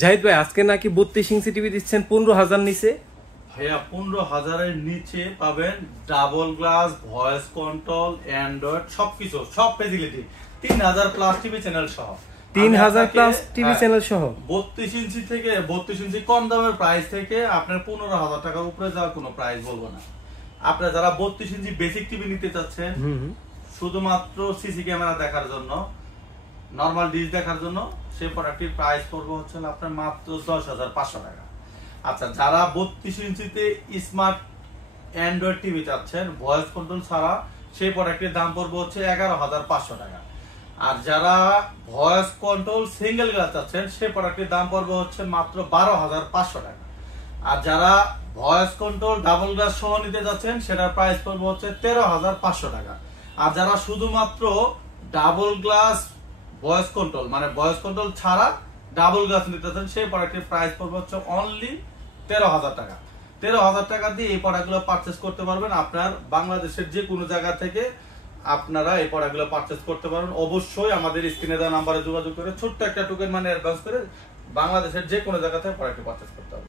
জাহিদ ভাই আজকে নাকি 32 ইঞ্চি টিভি দিচ্ছেন 15,000 নিচে। ভাইয়া 15,000-এর নিচে পাবেন double glass, voice control, Android সবকিছু, সব ফেসিলিটি 3,000 প্লাস টিভি চ্যানেল সহ। 3,000 প্লাস টিভি চ্যানেল সহ 32 ইঞ্চি থেকে 32 ইঞ্চি কম দামের প্রাইস থেকে আপনার 15,000 টাকার উপরে যাওয়ার কোনো প্রাইস বলবো না। আপনারা যারা 32 ইঞ্চি বেসিক টিভি নিতে চাচ্ছেন শুধুমাত্র সিসি ক্যামেরা দেখার জন্য, নরমাল ডিশ দেখার জন্য, সেই প্রোডাক্টটির প্রাইস পড়বে হচ্ছে আপনার মাত্র 10,500 টাকা। আচ্ছা, যারা 32 ইঞ্চিতে স্মার্ট অ্যান্ড্রয়েড টিভি চাচ্ছেন ভয়েস কন্ট্রোল ছাড়া, সেই প্রোডাক্টের দাম পড়বে হচ্ছে 11,500 টাকা। আর যারা ভয়েস কন্ট্রোল সিঙ্গেল গ্লাস চাচ্ছেন, সেই প্রোডাক্টের দাম পড়বে হচ্ছে মাত্র 12,500 টাকা। আর যারা ভয়েস কন্ট্রোল ডাবল গ্লাস সহ নিতে যাচ্ছেন, সেটার প্রাইস পড়বে হচ্ছে 13,500 টাকা। আর যারা শুধুমাত্র ডাবল গ্লাস ভয়েস কন্ট্রোল মানে ভয়েস কন্ট্রোল ছাড়া ডাবল গ্লাস নিতে চান, সেই প্রোডাক্টের প্রাইস পড়বে হচ্ছে অনলি 13,000 টাকা। 13,000 টাকা দিয়ে এই প্রোডাক্টগুলো পারচেজ করতে পারবেন। আপনার বাংলাদেশের যে কোনো জায়গা থেকে আপনারা এই প্রোডাক্টগুলো পারচেজ করতে পারবেন। অবশ্যই আমাদের স্ক্রিনে দেওয়া নাম্বারে যোগাযোগ করে ছোট্ট একটা টোকেন মানে অ্যাডভান্স করে বাংলাদেশের যে কোনো জায়গা থেকে প্রোডাক্ট পারচেজ করতে হবে।